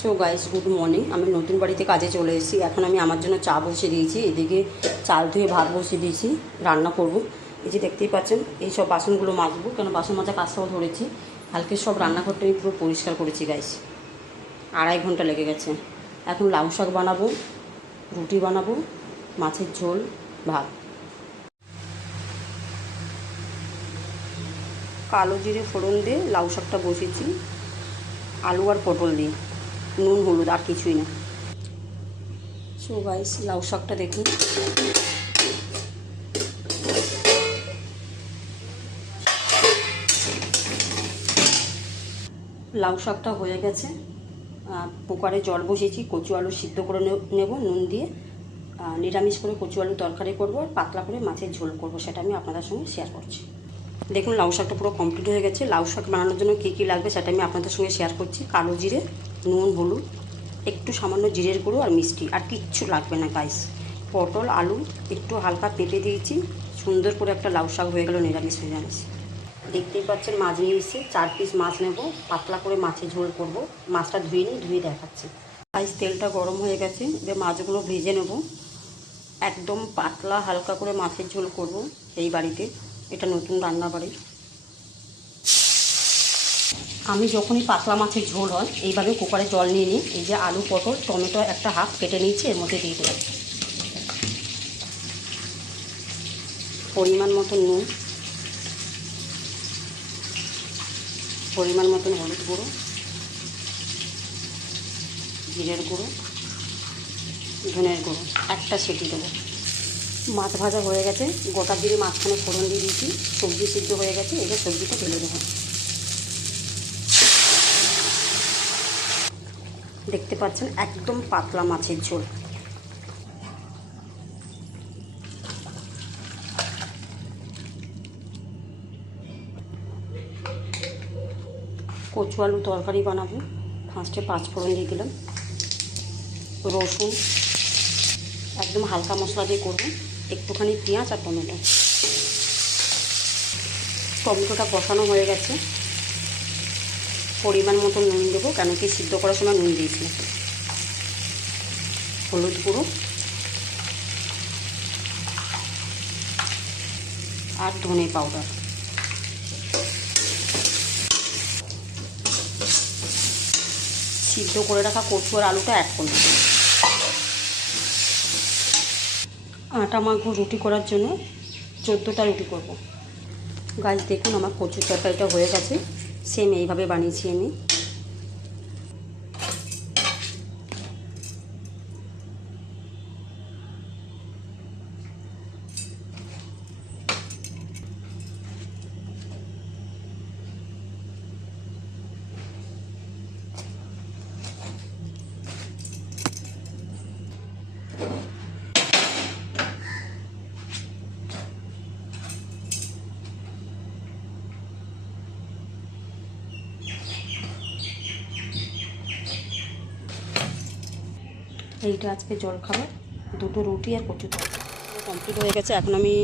So guys, good morning. আমি নতুন বাড়িতে কাজে চলে এসেছি। এখন আমি আমার জন্য চা বসিয়ে দিয়েছি, এদিকে চাল ধুয়ে ভাত বসিয়ে দিয়েছি, রান্না করব। এই যে দেখতেই পাচ্ছেন, এই সব বাসনগুলো মাজবো, কেন বাসন মাজা কাজটাও ধরেছি। কালকে সব রান্নাঘরটা আমি পুরো পরিষ্কার করেছি গাইস, 2.5 ঘন্টা লেগে গেছে। এখন লাউ শাক বানাবো, রুটি বানাবো, মাছের ঝোল, ভাত। কালো জিরে ফোড়ন দিয়ে লাউ শাকটা বসিয়েছি, আলু আর পটল দিয়ে, নুন হলুদ আর কিছুই না। সো গাইস, লাউ শাকটা দেখুন, লাউ শাকটা হয়ে গেছে। কুকারে জল বসিয়েছি, কচু আলু সিদ্ধ করে নেব নুন দিয়ে। নিরামিষ করে কচু আলু তরকারি করব, আর পাতলা করে মাছের ঝোল করব, সেটা আমি আপনাদের সঙ্গে শেয়ার করছি। দেখুন, লাউ শাকটা পুরো কমপ্লিট হয়ে গেছে। লাউ শাক বানানোর জন্য কী কী লাগবে সেটা আমি আপনাদের সঙ্গে শেয়ার করছি। কালো জিরে, নুন হলুদ, একটু সামান্য জিরের গুঁড়ো আর মিষ্টি, আর কিচ্ছু লাগবে না গাইস। পটল আলু একটু হালকা পেঁপে দিয়েছি, সুন্দর করে একটা লাউ শাক হয়ে গেল নিরামিষ। দেখতেই পাচ্ছেন, মাছ নিয়ে এসে 4 পিস মাছ নেব, পাতলা করে মাছের ঝোল করব। মাছটা ধুয়ে দেখাচ্ছি। গাইস, তেলটা গরম হয়ে গেছে, এবার মাছগুলো ভেজে নেব। একদম পাতলা হালকা করে মাছের ঝোল করব এই বাড়িতে। এটা নতুন রান্না বাড়ি। আমি যখনই পাতলা মাছের ঝোল হয় এইভাবে কুকারে জল নিয়ে নিই। এই যে আলু পটল টমেটো একটা হাফ কেটে নিয়েছি, এর মধ্যে দিয়ে দিলাম পরিমাণ মতো নুন, পরিমাণ মতন হলুদ গুঁড়ো, জিরের গুঁড়ো, ধনের গুঁড়ো, একটা সিটি দেবো। মাছ ভাজা হয়ে গেছে, গোটা জিরে মাঝখানে ফোড়ন দিয়ে দিয়েছি, সবজি সিদ্ধ হয়ে গেছে। এবার সবজিটা ঢেলে দেবো। দেখতে পাচ্ছেন, একদম পাতলা মাছের ঝোল। কচু আলু তরকারি বানাবো। ফার্স্টে 5 ফোড়ন দিয়ে দিলাম, রসুন, একদম হালকা মশলা দিয়ে করবো, একটুখানি পেঁয়াজ আর টমেটো। টমেটোটা বসানো হয়ে গেছে, পরিমাণ মতো নুন দেবো, কেন কি সিদ্ধ করার সময় নুন দিয়েছিলাম। হলুদ গুঁড়ো আর ধনে পাউডার। সিদ্ধ করে রাখা কচু আর আলুটা অ্যাড করব। আটা মাখবো রুটি করার জন্য, 14টা রুটি করব। গাছ দেখুন, আমার কচুর তরকারিটা হয়ে গেছে। সেম এইভাবে বানিয়েছি আমি। এইটা আজকে জলখাবার, 2টো রুটি আর কচু তরকারি কমপ্লিট হয়ে গেছে। এখন আমি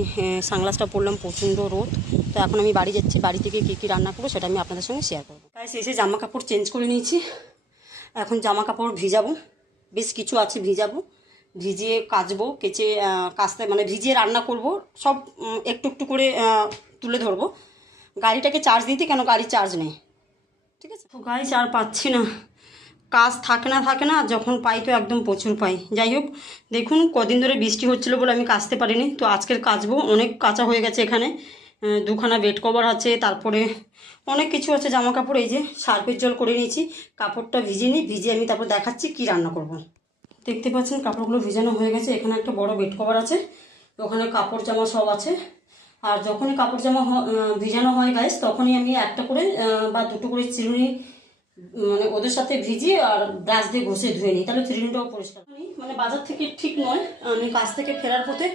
সানগ্লাসটা পরলাম, প্রচণ্ড রোদ। তো এখন আমি বাড়ি যাচ্ছি, বাড়ি থেকে কী কী রান্না করবো সেটা আমি আপনাদের সঙ্গে শেয়ার করবো। তাই এসে জামা কাপড় চেঞ্জ করে নিয়েছি। এখন জামা কাপড় ভিজাবো, বেশ কিছু আছে ভিজাবো, ভিজিয়ে কাচবো, কাচতে মানে ভিজিয়ে রান্না করব। সব একটু একটু করে তুলে ধরবো। গাড়িটাকে চার্জ দিতে, কেন গাড়ি চার্জ নেই, ঠিক আছে। তো গাড়ি চার্জ পাচ্ছি না, কাজ থাকে না, যখন পাই তো একদম প্রচুর পাই। যাই হোক, দেখুন কদিন ধরে বৃষ্টি হচ্ছিলো বলে আমি কাচতে পারিনি, তো আজকের কাচবো। অনেক কাঁচা হয়ে গেছে, এখানে 2খানা বেড কভার আছে, তারপরে অনেক কিছু আছে জামা কাপড়। এই যে সার্ফের জল করে নিয়েছি, কাপড়টা ভিজিয়ে আমি তারপর দেখাচ্ছি কি রান্না করব। দেখতে পাচ্ছেন, কাপড়গুলো ভিজানো হয়ে গেছে। এখানে একটা বড় বেড কভার আছে, ওখানে কাপড় জামা সব আছে। আর যখনই কাপড় জামা ভিজানো হয় গাইস, তখনই আমি একটা করে বা 2টো করে চিরুনি মানে ওদের সাথে ভিজিয়ে আর ব্রাশ দিয়ে ঘষে ধুয়ে নিই, তাহলে চিরুনিটাও পরিষ্কার। মানে বাজার থেকে ঠিক নয়, আমি কাজ থেকে ফেরার পথে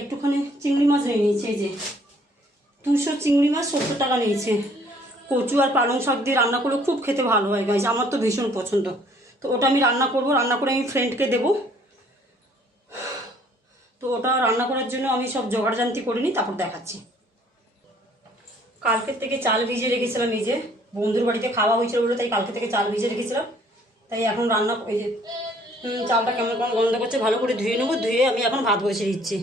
একটুখানি চিংড়ি মাছ নিয়ে নিয়েছি। এই যে 200 চিংড়ি মাছ 70 টাকা নিয়েছে। কচু আর পালং শাক দিয়ে রান্না করলে খুব খেতে ভালো হয় গাইস, আমার তো ভীষণ পছন্দ। তো ওটা আমি রান্না করব, রান্না করে আমি ফ্রেন্ডকে দেবো। তো ওটা রান্না করার জন্য আমি সব জোগাড় জান্তি করে নিই, তারপর দেখাচ্ছি। কালকের থেকে চাল ভিজিয়ে রেখেছিলাম, এই যে বন্ধুর বাড়িতে খাওয়া হয়েছিল বলে তাই কালকে থেকে চাল ভিজে রেখেছিলাম। তাই এখন রান্না এই যে চালটা কেমন কেমন গন্ধ করছে, ভালো করে ধুয়ে নেবো, ধুয়ে আমি এখন ভাত বসিয়ে দিচ্ছি।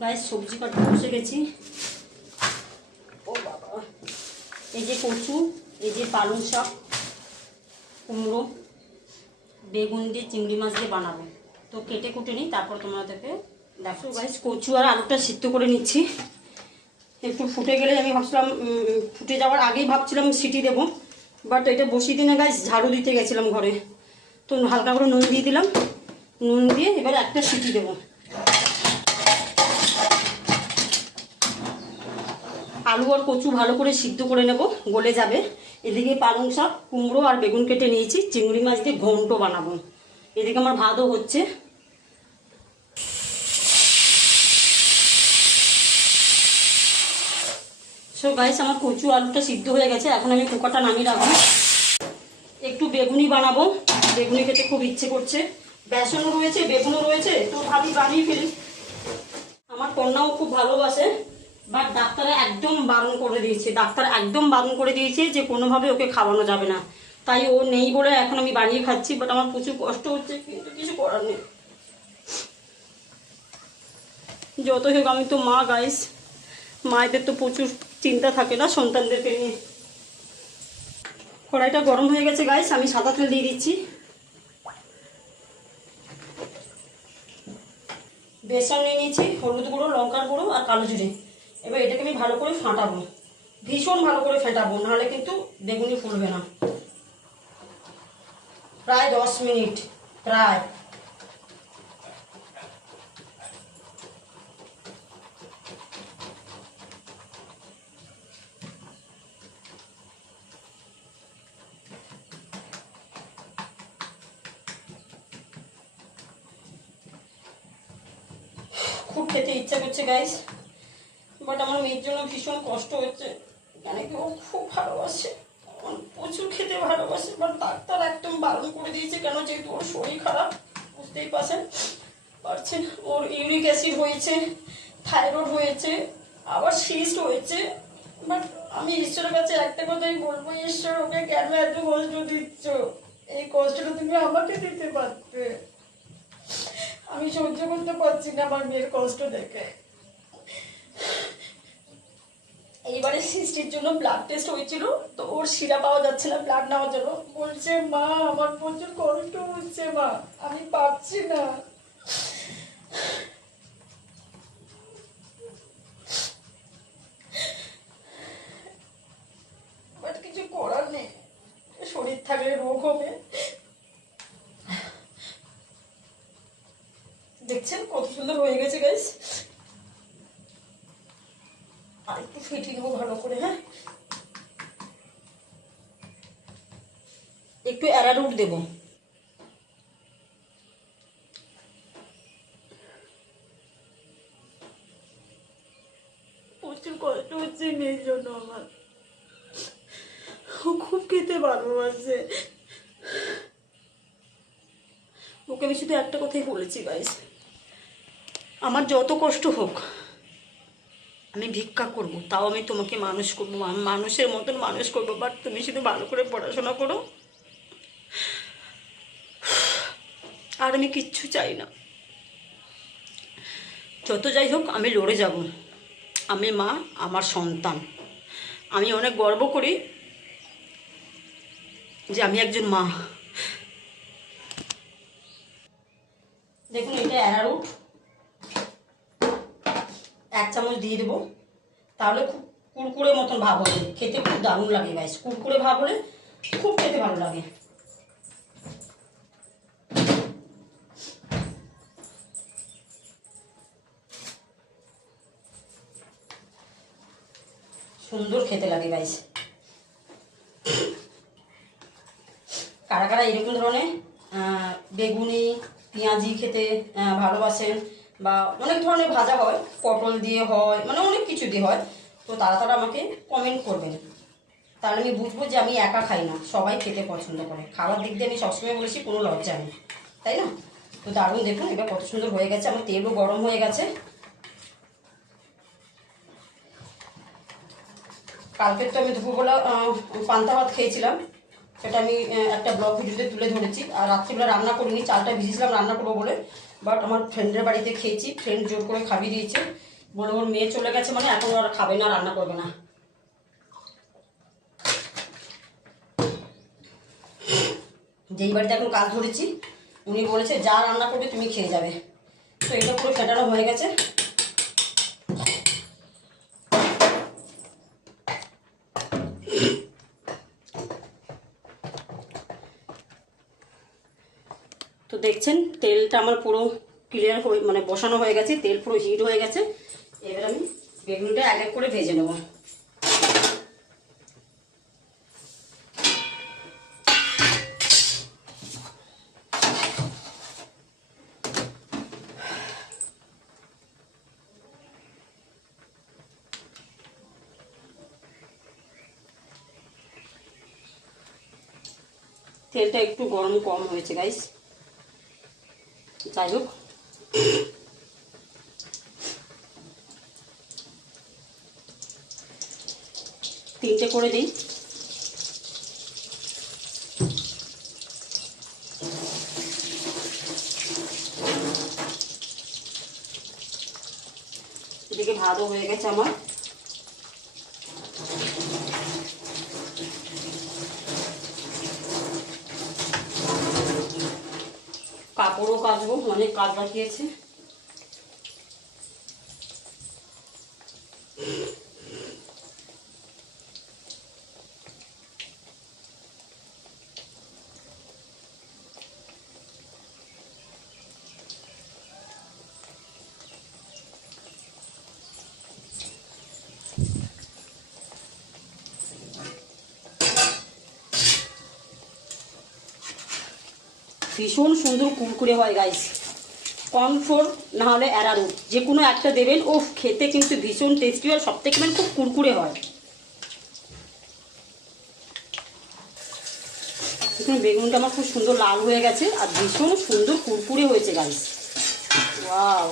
গায়ে সবজি কাটতে বসে গেছি। ও বাবা, এই যে কচু, এই যে পালং শাক, কুমড়ো, বেগুন দিয়ে চিংড়ি মাছ দিয়ে বানাবো। তো কেটে কুটে নিই, তারপর তোমাদেরকে দেখো। গাইস কচু আর আলুটা সিদ্ধ করে নিচ্ছি। একটু ফুটে গেলে আমি ভাবছিলাম, ফুটে যাওয়ার আগেই ভাবছিলাম সিটি দেবো, বাট এটা বসিয়ে দিনে গাইস ঝাড়ু দিতে গেছিলাম ঘরে, তো হালকা করে নুন দিয়ে দিলাম। নুন দিয়ে এবারে একটা সিটি দেবো। আলু আর কচু ভালো করে সিদ্ধ করে নেব, গলে যাবে। এদিকে পালং শাক, কুমড়ো আর বেগুন কেটে নিয়েছি, চিংড়ি মাছ দিয়ে ঘন্ট বানাবো। এদিকে আমার ভাতও হচ্ছে। সো গাইস আমার কচু আলুটা সিদ্ধ হয়ে গেছে, এখন আমি কুকারটা নামিয়ে রাখবো। একটু বেগুনি বানাবো, বেগুনি খেতে খুব ইচ্ছে করছে, বেসনও রয়েছে বেগুনও রয়েছে, তো ভাবি বানিয়ে ফেলি। আমার কন্যাও খুব ভালোবাসে, বাট ডাক্তারে একদম বারণ করে দিয়েছে, ডাক্তার একদম বারণ করে দিয়েছে যে কোনোভাবে ওকে খাওয়ানো যাবে না। তাই ও নেই বলে এখন আমি বানিয়ে খাচ্ছি, বাট আমার প্রচুর কষ্ট হচ্ছে, কিন্তু কিছু করার নেই। যতই হোক আমি তো মা গাইস, মায়েদের তো প্রচুর চিন্তা থাকে না সন্তানদেরকে নিয়ে। কড়াইটা গরম হয়ে গেছে গাইস, আমি সাদা তেল দিয়ে দিচ্ছি। বেসন নিয়ে নিয়েছি, হলুদ গুঁড়ো, লঙ্কার গুঁড়ো আর কালো জিরে। এবার এটাকে আমি ভালো করে ফাটাবো, ভীষণ ভালো করে ফেটাবো, নাহলে কিন্তু বেগুনি ফুলবে না। প্রায় 10 মিনিট, প্রায়। খুব খেতে ইচ্ছা করছে গাইস, বাট আমার মেয়ের জন্য ভীষণ কষ্ট হচ্ছে, কেন কি ও খুব ভালোবাসে, প্রচুর খেতে ভালোবাসে, বাট ডাক্তার একদম বারণ করে দিয়েছে। কেন? যেহেতু ওর শরীর খারাপ, বুঝতেই পারছেন, ওর ইউরিক অ্যাসিড হয়েছে, থাইরয়েড হয়েছে, আবার সিস্ট হয়েছে। বাট আমি ঈশ্বরের কাছে একটা কথাই বলবো, ঈশ্বর ওকে কেন এত কষ্ট দিচ্ছ? এই কষ্টটা তুমি আমাকে দিতে পারতে। আমি সহ্য করতে পারছি না আমার মেয়ের কষ্ট দেখে। এইবারে সিস্টির জন্য ব্লাড টেস্ট হয়েছিল, তো ওর শিরা পাওয়া যাচ্ছে না ব্লাড নেওয়ার জন্য। বলছে মা আমার প্রচুর কষ্ট হচ্ছে, মা আমি পারছি না। বাট কিছু করার নেই, শরীর থাকলে রোগ হবে। দেখছেন কত সুন্দর হয়ে গেছে গাইস। আর একটু ফেটিয়ে দেবো ভালো করে। হ্যাঁ, একটু অ্যারারুট দেবো। প্রচুর কষ্ট হচ্ছে মেয়ের জন্য আমার, ও খুব খেতে ভালোবাসে। ওকে আমি শুধু একটা কথাই বলেছি গাইস, আমার যত কষ্ট হোক আমি ভিক্ষা করব, তাও আমি তোমাকে মানুষ করবো, মানুষের মতন মানুষ করবো, বাট তুমি শুধু ভালো করে পড়াশোনা করো, আর আমি কিচ্ছু চাই না। যত যাই হোক আমি লড়ে যাব, আমি মা, আমার সন্তান। আমি অনেক গর্ব করি যে আমি একজন মা। দেখুন এটা অ্যারারুট 1 চামচ দিয়ে দেবো, তাহলে খুব কুরকুরে মতন ভাব হবে, খেতে খুব দারুণ লাগে গাইস। কুরকুরে ভাব হলে খুব খেতে ভালো লাগে। সুন্দর খেতে লাগে গাইস। কারা কারা এরকম ধরনের বেগুনি পেঁয়াজি খেতে ভালোবাসেন, বা অনেক ধরনের ভাজা হয়, পটল দিয়ে হয়, মানে অনেক কিছু দিয়ে হয়, তো তারা আমাকে কমেন্ট করবেন, তাহলে আমি বুঝবো যে আমি একা খাই না, সবাই খেতে পছন্দ করে। খাওয়ার দিক দিয়ে আমি সবসময় বলেছি কোনো লজ্জা নেই, তাই না? তো দারুণ, দেখুন এটা কত সুন্দর হয়ে গেছে, আমার তেলও গরম হয়ে গেছে। কালকের তো আমি দুপুরবেলা পান্তা ভাত খেয়েছিলাম, সেটা আমি একটা ব্লগ ভিডিওতে তুলে ধরেছি। আর রাত্রিবেলা রান্না করিনি, চালটা ভিজিয়েছিলাম রান্না করবো বলে, বাট আমার ফ্রেন্ডের বাড়িতে খেয়েছি, ফ্রেন্ড জোর করে খাবিয়ে দিয়েছে, বলে ওর মেয়ে চলে গেছে মানে এখন আর খাবে না, রান্না করবে না। যেই বাড়িতে এখন কাজ ধরেছি উনি বলেছে যা রান্না করবে তুমি খেয়ে যাবে। তো এটা পুরো ফেটানো হয়ে গেছে। তো দেখছেন তেলটা আমার পুরো ক্লিয়ার হয়ে, মানে বসানো হয়ে গেছে, তেল পুরো হিট হয়ে গেছে। এবার আমি বেগুনটা এক এক করে ভেজে নেব। তেলটা একটু গরম কম হয়েছে গাইস, যাই হোক। তিনটে করে দিই। এদিকে ভাতও হয়ে গেছে আমার। কাপড়ও কাচবো, অনেক কাজ বাকি আছে। ভীষণ সুন্দর কুরকুরে হয় গাইস। কর্নফ্লোর না হলে অ্যারারুট যে কোনো একটা দেবেন, ও খেতে কিন্তু ভীষণ টেস্টি হয়, সব থেকে মানে খুব কুরকুরে হয়। এখানে বেগুনটা আমার খুব সুন্দর লাল হয়ে গেছে আর ভীষণ সুন্দর কুরকুরে হয়েছে গাইস। ওয়াও,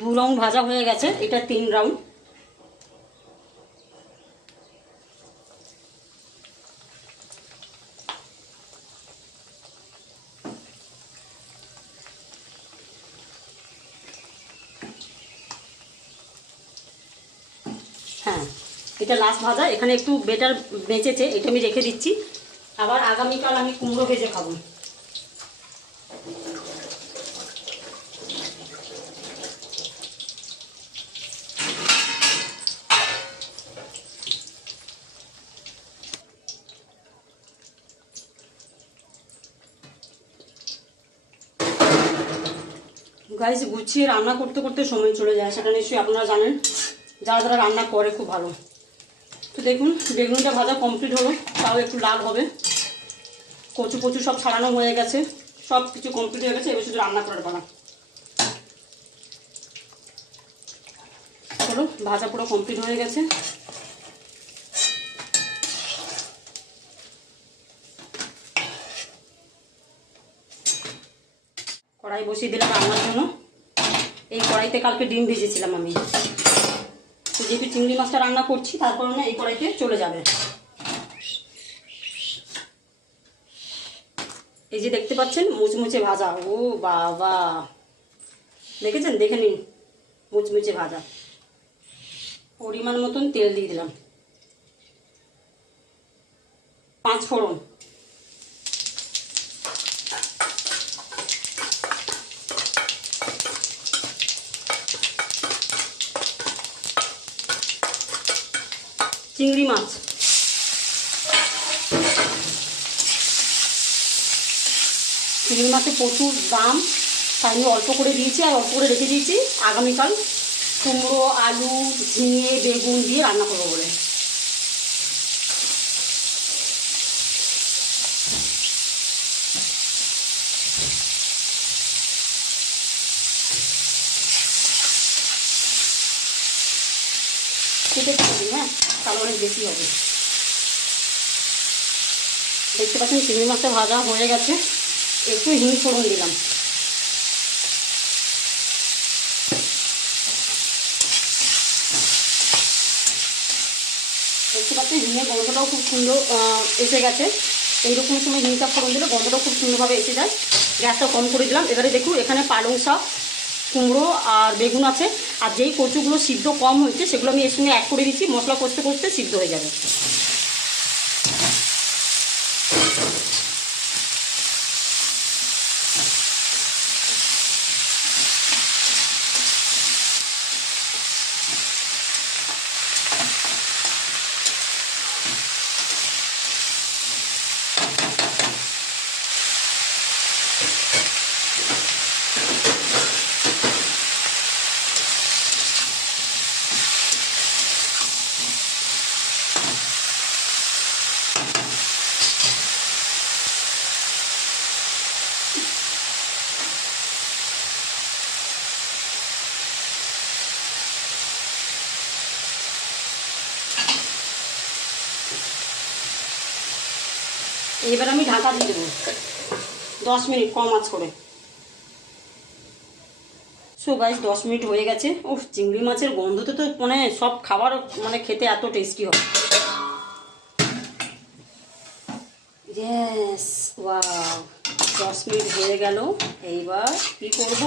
দু রাউন্ড ভাজা হয়ে গেছে, এটা 3 রাউন্ড। হ্যাঁ, এটা লাস্ট ভাজা। এখানে একটু বেটার বেঁচেছে, এটা আমি রেখে দিচ্ছি। আবার আগামীকাল আমি কুমড়ো ভেজে খাবো। গাইস, গুছিয়ে রান্না করতে করতে সময় চলে যায়, সেটা নিশ্চয়ই আপনারা জানেন, যারা যারা রান্না করে খুব ভালো। তো দেখুন বেগুনটা ভাজা কমপ্লিট হলো, তাও একটু লাল হবে। কচু কচু সব ছাড়ানো হয়ে গেছে, সব কিছু কমপ্লিট হয়ে গেছে, এবার শুধু রান্না করার পালা। চলো, ভাজা পুরো কমপ্লিট হয়ে গেছে। কড়াই বসিয়ে দিলাম রান্নার জন্য। এই কড়াইতে কালকে ডিম ভেজেছিলাম আমি, তো যেহেতু চিংড়ি মাছটা রান্না করছি তার কারণে এই কড়াইতে চলে যাবে। এই যে দেখতে পাচ্ছেন মুচমুচে ভাজা, ও বাবা, দেখেছেন? দেখে নিন, মুচমুচে ভাজা। পরিমাণ মতন তেল দিয়ে দিলাম, 5 ফোড়ন, চিংড়ি মাছ, চিংড়ি মাছের প্রচুর দাম, তাই আমি অল্প করে দিয়েছি আর অল্প করে রেখে দিয়েছি আগামীকাল কুমড়ো আলু ঝিঙে বেগুন দিয়ে রান্না করবো বলে। কেটে কেটে দিই, হ্যাঁ, তাহলে অনেক বেশি হবে। দেখতে পাচ্ছেন চিংড়ি মাছটা ভাজা হয়ে গেছে, একটু হিং ফোড়ন দিলাম। দেখতে পাচ্ছি হিঙের গন্ধটাও খুব সুন্দর এসে গেছে। এইরকম সময় হিংটা ফোড়ন দিলে গন্ধটাও খুব সুন্দরভাবে এসে যায়। গ্যাসটা কম করে দিলাম। এবারে দেখুন এখানে পালং শাক, কুমড়ো আর বেগুন আছে। আর যেই কচুগুলো সিদ্ধ কম হয়েছে সেগুলো আমি এর সঙ্গে অ্যাড করে দিচ্ছি। মশলা কষতে কষতে সিদ্ধ হয়ে যাবে। এবার আমি ঢাকা দিয়ে দেবো 10 মিনিট কম আঁচ করে। সো গাইস 10 মিনিট হয়ে গেছে। ও চিংড়ি মাছের গন্ধতে তো মানে সব খাবার মানে খেতে এত টেস্টি হবে। ইয়েস, ওয়াও, 10 মিনিট হয়ে গেল। এইবার কি করব,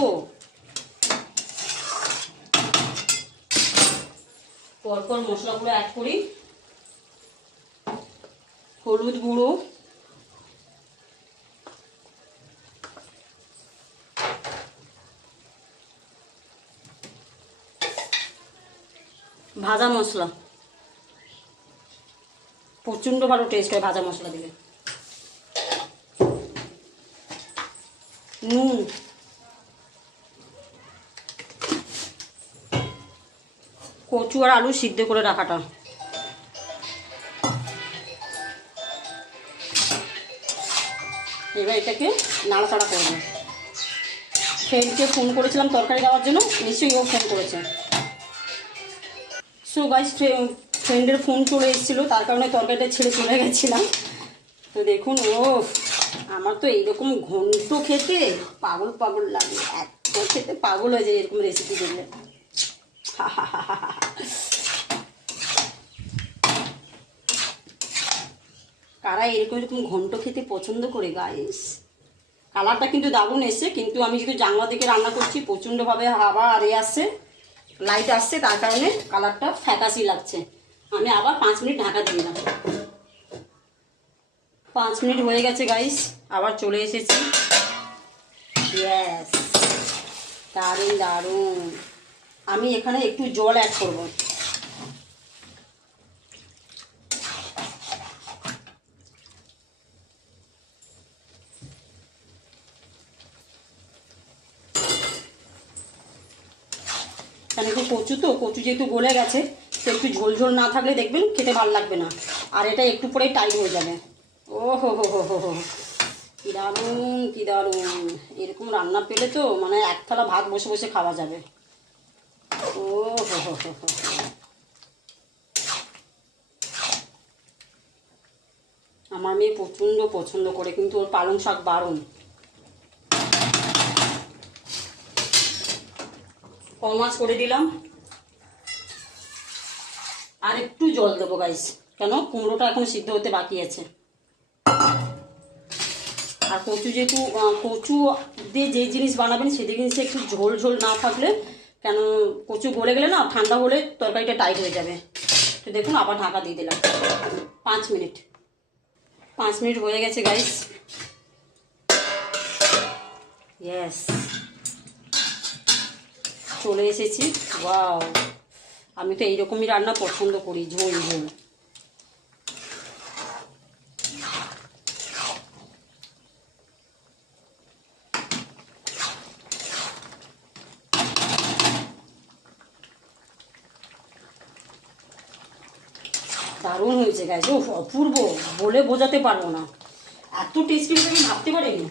পরপর মশলাগুলো অ্যাড করি। হলুদ গুঁড়ো, ভাজা মশলা, প্রচণ্ড ভালো টেস্ট হয় ভাজা মশলা দিলে। নুন, কচু আর আলু সিদ্ধ করে রাখাটা, এবার এটাকে নাড়াচাড়া করবো। ফ্রেন্ডকে ফোন করেছিলাম তরকারি দেওয়ার জন্য, নিশ্চয়ই ও ফোন করেছে। সো গাইস ফ্রেন্ডের ফোন চলে এসেছিলো, তার কারণে তরকারিটা ছেড়ে চলে গেছিলাম। তো দেখুন, ও আমার তো এইরকম ঘন্ট খেতে পাগল পাগল লাগে, এত খেতে পাগল হয়ে যায় এরকম রেসিপি দেখলে। কারা এরকম এরকম ঘন্ট খেতে পছন্দ করে গাইস? কালারটা কিন্তু দারুণ এসছে, কিন্তু আমি যেহেতু জানলা দিকে রান্না করছি, প্রচণ্ডভাবে হাওয়া আর আসছে, লাইট আসছে, তার কারণে কালারটা ফ্যাকাসি লাগছে। আমি আবার 5 মিনিট ঢাকা দিয়ে দিলাম। 5 মিনিট হয়ে গেছে গাইস, আবার চলে এসেছি। ইয়েস, দারুণ দারুণ। আমি এখানে একটু জল অ্যাড করব। কারণ একটু কচু যেহেতু গলে গেছে, তো একটু ঝোল ঝোল না থাকলে দেখবেন খেতে ভালো লাগবে না। আর এটা একটু পরেই টাইট হয়ে যাবে। ও হো হো হো হো হো, কী দারুণ কী দারুণ। এরকম রান্না পেলে তো মানে এক থালা ভাত বসে বসে খাওয়া যাবে। ও হো হো হো হো, আমার মেয়ে প্রচণ্ড পছন্দ করে, কিন্তু ওর পালং শাক বারণ। কম আঁচ করে দিলাম। আর একটু জল দেবো গাইস, কেন কুমড়োটা এখন সিদ্ধ হতে বাকি আছে। আর কচু যেহেতু কচু দিয়ে যে জিনিস বানাবেন সেই জিনিসে একটু ঝোল ঝোল না থাকলে, কেন কচু গলে গেলে না ঠান্ডা হলে তরকারিটা টাইট হয়ে যাবে। তো দেখুন আবার ঢাকা দিয়ে দিলাম 5 মিনিট। 5 মিনিট হয়ে গেছে গাইস। ইয়েস, চলে এসেছি। ওয়াও, আমি তো এইরকমই রান্না পছন্দ করি, ঝোল ঝোল। দারুণ হয়েছে গাইস, ও অপূর্ব, বলে বোঝাতে পারবো না, এত টেস্টি আমি ভাবতে পারিনি।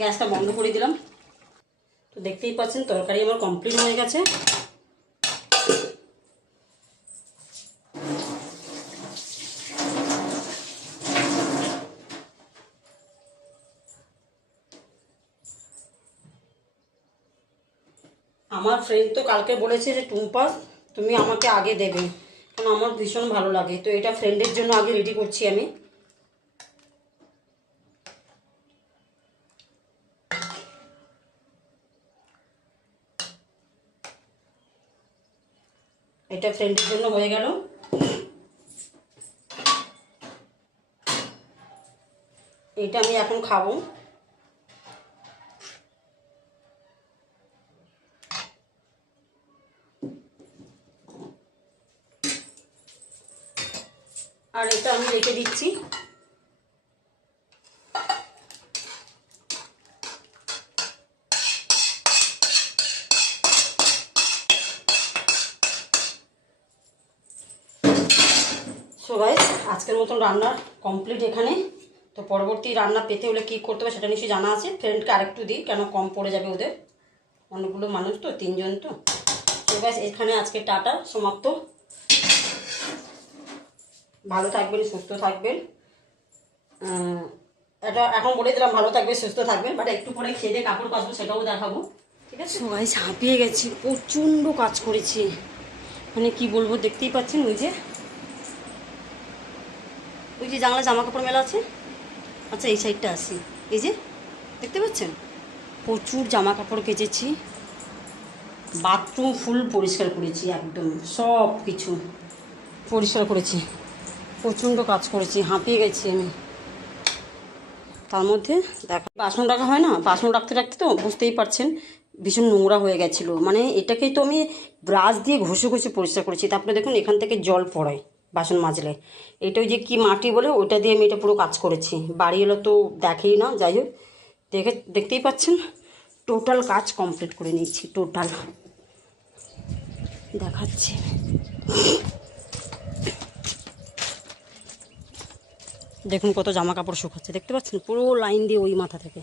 গ্যাসটা বন্ধ করে দিলাম। তো দেখতেই পাচ্ছেন তরকারি আমার কমপ্লিট হয়ে গেছে। আমার ফ্রেন্ড তো কালকে বলেছে যে টুম্পা তুমি আমাকে আগে দেবে, কারণ আমার ভীষণ ভালো লাগে। তো এটা ফ্রেন্ডের জন্য আগে রেডি করছি আমি। এটা ফ্রেন্ডের জন্য হয়ে গেল। এটা আমি এখন খাবো। আর এটা আমি রেখে দিচ্ছি। সো গাইস, আজকের মতন রান্না কমপ্লিট এখানে। তো পরবর্তী রান্না পেতে হলে কী করতে হবে সেটা নিশ্চয়ই জানা আছে। ফ্রেন্ডকে আরেকটু দিই, কেন কম পড়ে যাবে ওদের, অনেকগুলো মানুষ তো, 3 জন তো। তো গাইস, এখানে আজকে টাটা সমাপ্ত। ভালো থাকবেন, সুস্থ থাকবেন। এটা এখন বলে দিলাম ভালো থাকবে, সুস্থ থাকবেন, বাট একটু পরে খেয়ে কাপড় কাচবো, সেটাও দেখাবো, ঠিক আছে? সবাই ঝাঁপিয়ে গেছি, প্রচণ্ড কাজ করেছি, মানে কি বলবো, দেখতেই পাচ্ছেন। ওই যে জানলা জামা কাপড় মেলা আছে। আচ্ছা, এই সাইডটা আসি, এই যে দেখতে পাচ্ছেন, প্রচুর জামা কাপড় কেচেছি, বাথরুম ফুল পরিষ্কার করেছি, একদম সব কিছু পরিষ্কার করেছি, প্রচণ্ড কাজ করেছি, হাঁপিয়ে গেছি আমি। তার মধ্যে দেখো বাসন রাখা হয় না, বাসন রাখতে রাখতে তো বুঝতেই পারছেন ভীষণ নোংরা হয়ে গেছিলো। মানে এটাকেই তো আমি ব্রাশ দিয়ে ঘষে ঘষে পরিষ্কার করেছি। তারপরে দেখুন এখান থেকে জল পড়ে বাসন মাজলে, এটা ওই যে কী মাটি বলে ওইটা দিয়ে আমি এটা পুরো কাজ করেছি। বাড়ি এলো তো দেখেই না, যাই হোক দেখতেই পাচ্ছেন টোটাল কাজ কমপ্লিট করে নিচ্ছি, টোটাল দেখাচ্ছি। দেখুন কত জামা কাপড় শুকাচ্ছে, দেখতে পাচ্ছেন পুরো লাইন দিয়ে ওই মাথা থেকে।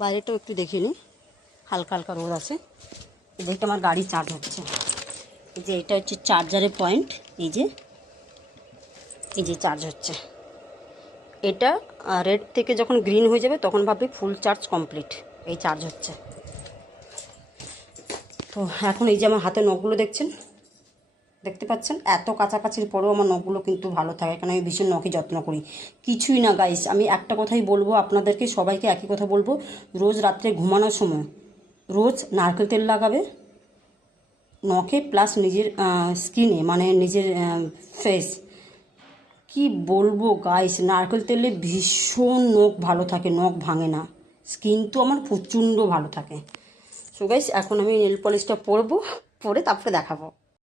বাইরেটাও একটু দেখিয়ে নিই, হালকা হালকা রোদ আছে। এদিকটা আমার গাড়ি চার্জ হচ্ছে, এই যে এটা হচ্ছে চার্জারের পয়েন্ট, এই যে চার্জ হচ্ছে। এটা রেড থেকে যখন গ্রিন হয়ে যাবে তখন ভাববে ফুল চার্জ কমপ্লিট, এই চার্জ হচ্ছে। তো এখন এই যে আমার হাতে নখগুলো দেখতে পাচ্ছেন, এত কাছাকাছির পরেও আমার নখগুলো কিন্তু ভালো থাকে, কারণ আমি ভীষণ নখে যত্ন করি। কিছুই না গাইস, আমি একটা কথাই বলবো আপনাদেরকে, সবাইকে একই কথা বলবো, রোজ রাত্রে ঘুমানোর সময় রোজ নারকেল তেল লাগাবে নখে, প্লাস নিজের স্কিনে, মানে নিজের ফেস। কি বলবো গাইস, নারকেল তেলে ভীষণ নখ ভালো থাকে, নখ ভাঙে না, স্কিন তো আমার প্রচণ্ড ভালো থাকে। সো গাইস, এখন আমি নেল পলিশটা পরবো, পরে তারপরে দেখাবো।